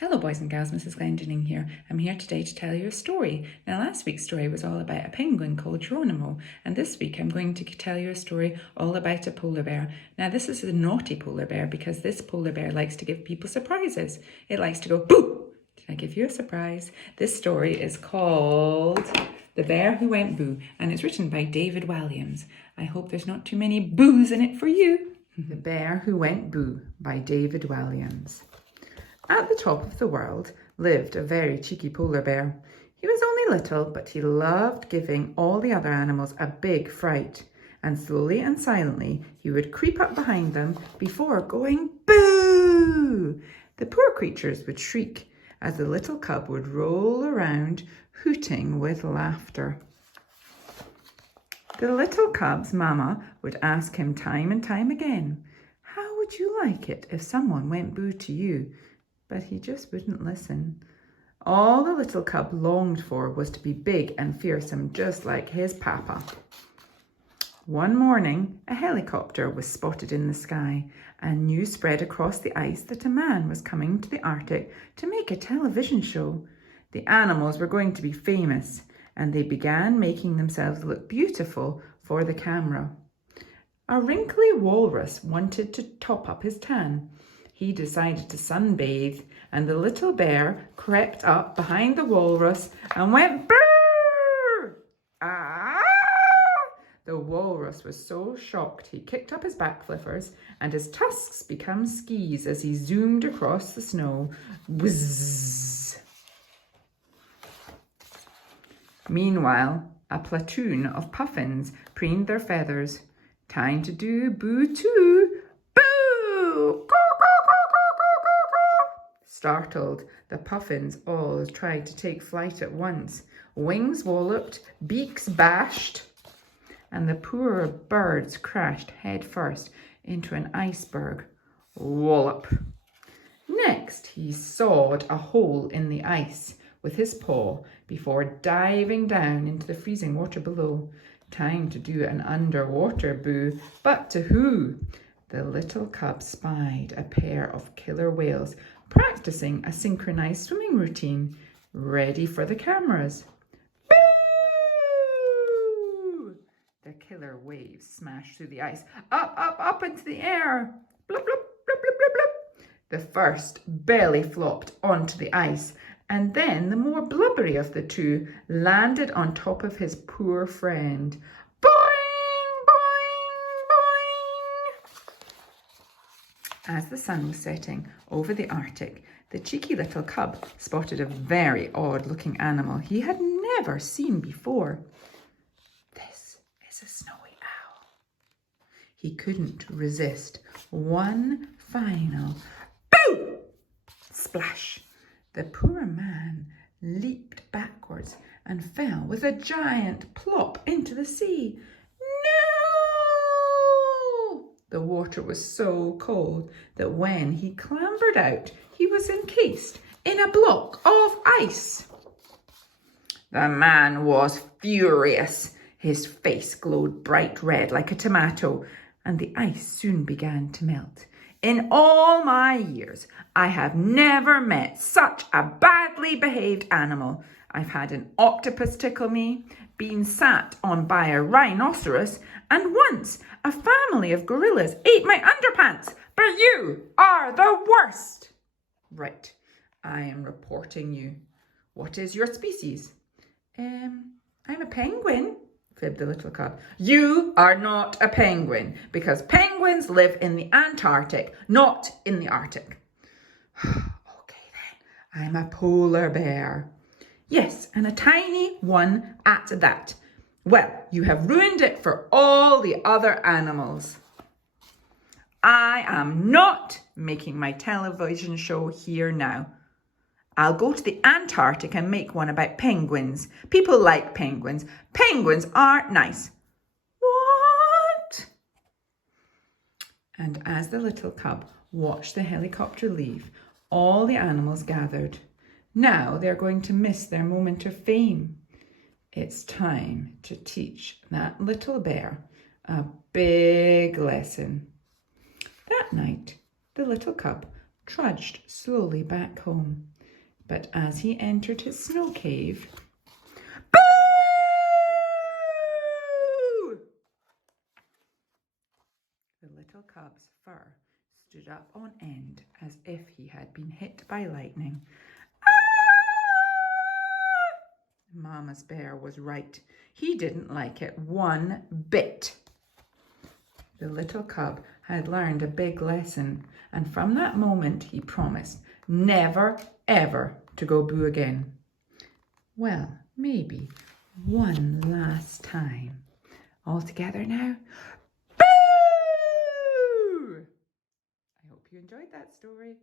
Hello boys and girls, Mrs. Glendinning here. I'm here today to tell you a story. Now last week's story was all about a penguin called Geronimo, and this week I'm going to tell you a story all about a polar bear. Now this is a naughty polar bear because this polar bear likes to give people surprises. It likes to go boo! Did I give you a surprise? This story is called The Bear Who Went Boo, and it's written by David Walliams. I hope there's not too many boos in it for you. The Bear Who Went Boo by David Walliams. At the top of the world lived a very cheeky polar bear. He was only little, but he loved giving all the other animals a big fright. And slowly and silently, he would creep up behind them before going boo! The poor creatures would shriek as the little cub would roll around, hooting with laughter. The little cub's mama would ask him time and time again, "How would you like it if someone went boo to you?" But he just wouldn't listen. All the little cub longed for was to be big and fearsome, just like his papa. One morning, a helicopter was spotted in the sky, and news spread across the ice that a man was coming to the Arctic to make a television show. The animals were going to be famous, and they began making themselves look beautiful for the camera. A wrinkly walrus wanted to top up his tan. He decided to sunbathe, and the little bear crept up behind the walrus and went brrr! Ah! The walrus was so shocked he kicked up his back flippers, and his tusks became skis as he zoomed across the snow. Whizz! Meanwhile, a platoon of puffins preened their feathers. Time to do boo too. Boo! Startled, the puffins all tried to take flight at once. Wings walloped, beaks bashed, and the poor birds crashed headfirst into an iceberg. Wallop! Next, he sawed a hole in the ice with his paw before diving down into the freezing water below. Time to do an underwater boo, but to who? The little cub spied a pair of killer whales practicing a synchronized swimming routine, ready for the cameras. Boo! The killer waves smashed through the ice, up into the air. Blub, blub, blub, blub, blub, blub. The first belly flopped onto the ice, and then the more blubbery of the two landed on top of his poor friend. Boing, boing, boing! As the sun was setting over the Arctic, the cheeky little cub spotted a very odd-looking animal he had never seen before. This is a snowy owl. He couldn't resist one final boo! Splash! The poor man leaped backwards and fell with a giant plop into the sea. No! The water was so cold that when he clambered out, he was encased in a block of ice. The man was furious. His face glowed bright red like a tomato, and the ice soon began to melt. In all my years, I have never met such a badly behaved animal. I've had an octopus tickle me, been sat on by a rhinoceros, and once a family of gorillas ate my underpants. But you are the worst. Right, I am reporting you. What is your species? I'm a penguin, fibbed the little cub. You are not a penguin, because penguins live in the Antarctic, not in the Arctic. Okay then, I'm a polar bear. Yes, and a tiny one at that. Well, you have ruined it for all the other animals. I am not making my television show here now. I'll go to the Antarctic and make one about penguins. People like penguins. Penguins are nice. What? And as the little cub watched the helicopter leave, all the animals gathered. Now they're going to miss their moment of fame. It's time to teach that little bear a big lesson. That night, the little cub trudged slowly back home. But as he entered his snow cave, boo! The little cub's fur stood up on end as if he had been hit by lightning. Mama's bear was right. He didn't like it one bit. The little cub had learned a big lesson, and from that moment he promised never, ever to go boo again. Well, maybe one last time. All together now. Boo! I hope you enjoyed that story.